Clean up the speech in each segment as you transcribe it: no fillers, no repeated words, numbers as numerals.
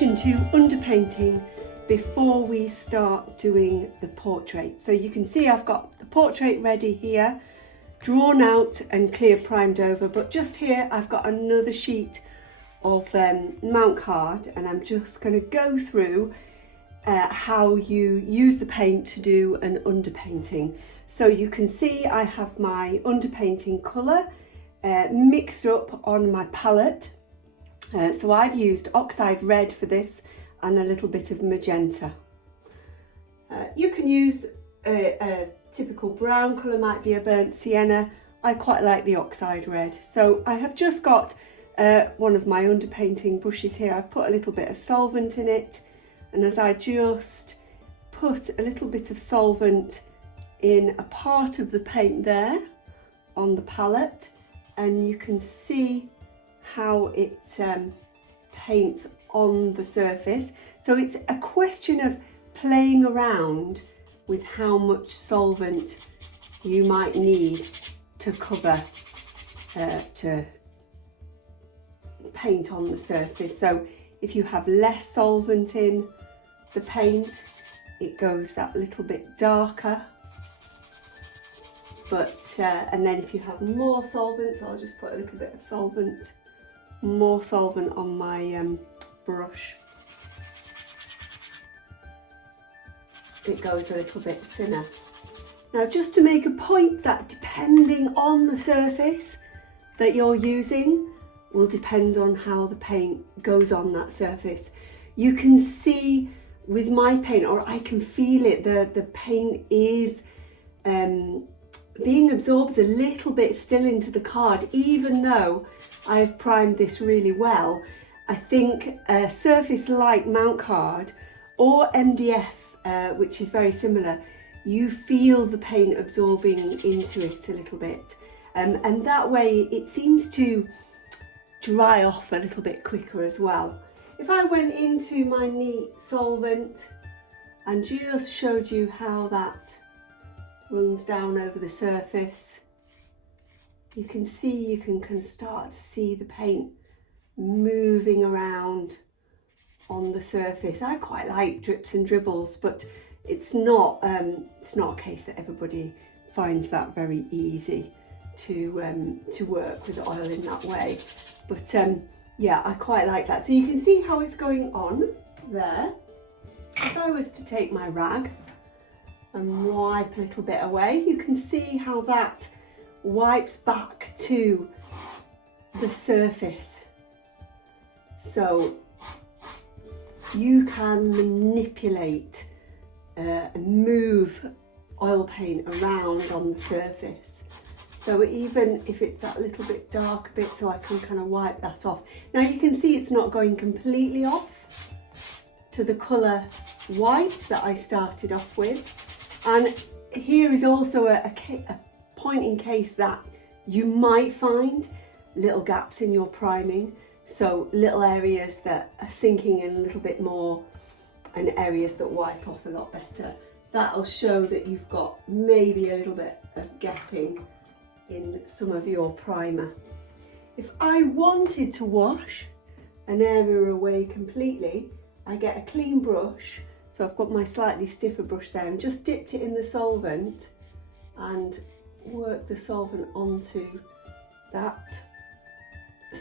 introduction to underpainting before we start doing the portrait. So you can see I've got the portrait ready here, drawn out and clear primed over, but just here I've got another sheet of Mount Card, and I'm just going to go through how you use the paint to do an underpainting. So you can see I have my underpainting colour mixed up on my palette. So I've used Oxide Red for this and a little bit of magenta. You can use a typical brown colour, might be a burnt sienna. I quite like the Oxide Red. So I have just got one of my underpainting brushes here. I've put a little bit of solvent in it, and as I just put a little bit of solvent in a part of the paint there on the palette, and you can see how it paints on the surface. So it's a question of playing around with how much solvent you might need to cover, to paint on the surface. So if you have less solvent in the paint, it goes that little bit darker. But and then if you have more solvent, so I'll just put a little bit of solvent, more solvent on my brush. It goes a little bit thinner. Now, just to make a point that depending on the surface that you're using will depend on how the paint goes on that surface. You can see with my paint, or I can feel it, the paint is being absorbed a little bit still into the card, even though I've primed this really well. I think a surface like Mount Card or MDF, which is very similar, you feel the paint absorbing into it a little bit. And that way it seems to dry off a little bit quicker as well. If I went into my neat solvent and just showed you how that runs down over the surface, you can see, you can start to see the paint moving around on the surface. I quite like drips and dribbles, but it's not a case that everybody finds that very easy to work with oil in that way. But yeah, I quite like that. So you can see how it's going on there. If I was to take my rag and wipe a little bit away, you can see how that wipes back to the surface. So you can manipulate and move oil paint around on the surface. So even if it's that little bit dark bit, so I can kind of wipe that off. Now you can see it's not going completely off to the colour white that I started off with. And here is also a point in case that you might find little gaps in your priming. So little areas that are sinking in a little bit more and areas that wipe off a lot better. That'll show that you've got maybe a little bit of gapping in some of your primer. If I wanted to wash an area away completely, I get a clean brush. So I've got my slightly stiffer brush there and just dipped it in the solvent and work the solvent onto that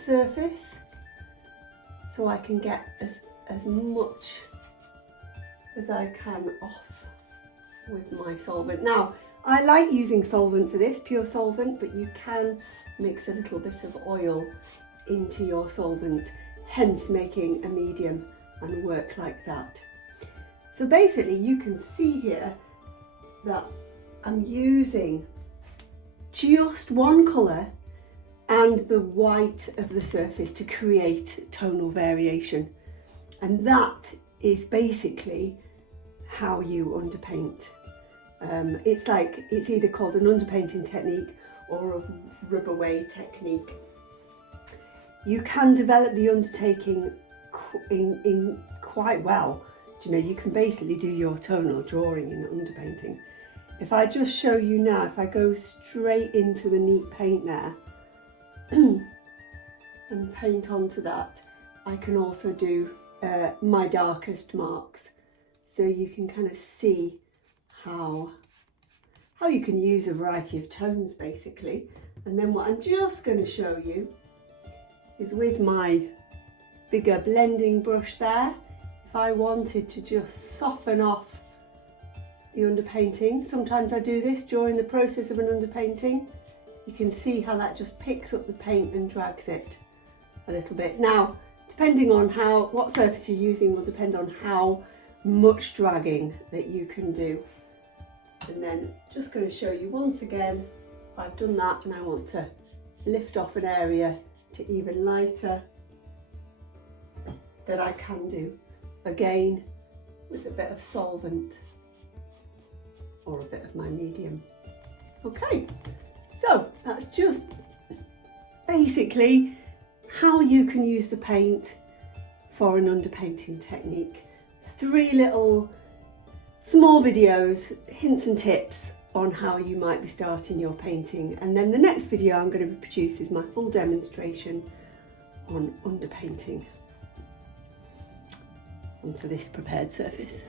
surface, so I can get as much as I can off with my solvent. Now, I like using solvent for this, pure solvent, but you can mix a little bit of oil into your solvent, hence making a medium and work like that. So basically you can see here that I'm using just one colour and the white of the surface to create tonal variation. And that is basically how you underpaint. It's either called an underpainting technique or a rub away technique. You can develop the undertaking in quite well. You know, you can basically do your tonal drawing in underpainting. If I just show you now, if I go straight into the neat paint there and paint onto that, I can also do my darkest marks. So you can kind of see how you can use a variety of tones basically. And then what I'm just going to show you is with my bigger blending brush there, if I wanted to just soften off the underpainting, sometimes I do this during the process of an underpainting, you can see how that just picks up the paint and drags it a little bit. Now, depending on what surface you're using will depend on how much dragging that you can do. And then just going to show you once again, I've done that and I want to lift off an area to even lighter, that I can do again with a bit of solvent or a bit of my medium. Okay, so that's just basically how you can use the paint for an underpainting technique. 3 little small videos, hints and tips on how you might be starting your painting, and then the next video I'm going to produce is my full demonstration on underpainting onto this prepared surface.